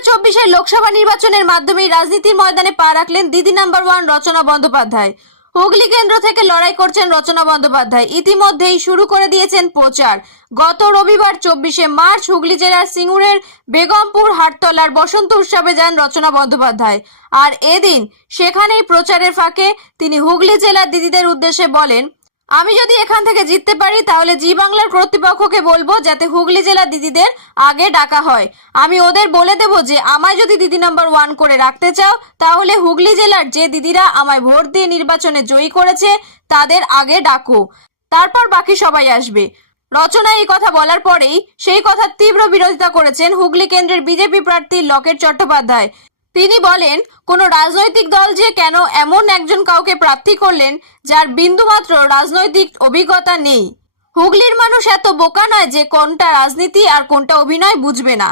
2024 লোকসভা নির্বাচনের মাধ্যমে রাজনীতির ময়দানে পা রাখলেন দিদি নাম্বার 1 রচনা বন্দ্যোপাধ্যায়। হুগলি কেন্দ্র থেকে লড়াই করছেন রচনা বন্দ্যোপাধ্যায়। ইতিমধ্যেই শুরু করে দিয়েছেন প্রচার। গত রবিবার 24শে মার্চ হুগলি জেলার সিঙ্গুরের বেগমপুর হাটতলার বসন্ত উৎসবে যান রচনা বন্দ্যোপাধ্যায়। আর এদিন সেখানেই প্রচারের ফাঁকে তিনি হুগলি জেলার দিদিদের উদ্দেশ্যে বলেন, আমি যদি এখান থেকে জিততে পারি তাহলে জি বাংলার কর্তৃপক্ষকে বলবো যাতে হুগলি জেলা দিদিদের আগে ডাকা হয়। আমি ওদের বলে দেব যে আমায় যদি দিদি নাম্বার 1 করে রাখতে চাও তাহলে হুগলি জেলার যে দিদিরা আমায় ভোট দিয়ে নির্বাচনে জয়ী করেছে তাদের আগে ডাকো, তারপর বাকি সবাই আসবে। রচনা এই কথা বলার পরেই সেই কথার তীব্র বিরোধিতা করেছেন হুগলি কেন্দ্রের বিজেপি প্রার্থী লকেট চট্টোপাধ্যায়। তিনি বলেন, কোন রাজনৈতিক দল যে কেন এমন একজন কাউকে প্রার্থী করলেন যার বিন্দুমাত্র রাজনৈতিক অভিজ্ঞতা নেই। হুগলির মানুষ এত বোকা নয় যে কোনটা রাজনীতি আর কোনটা অভিনয় বুঝবে না।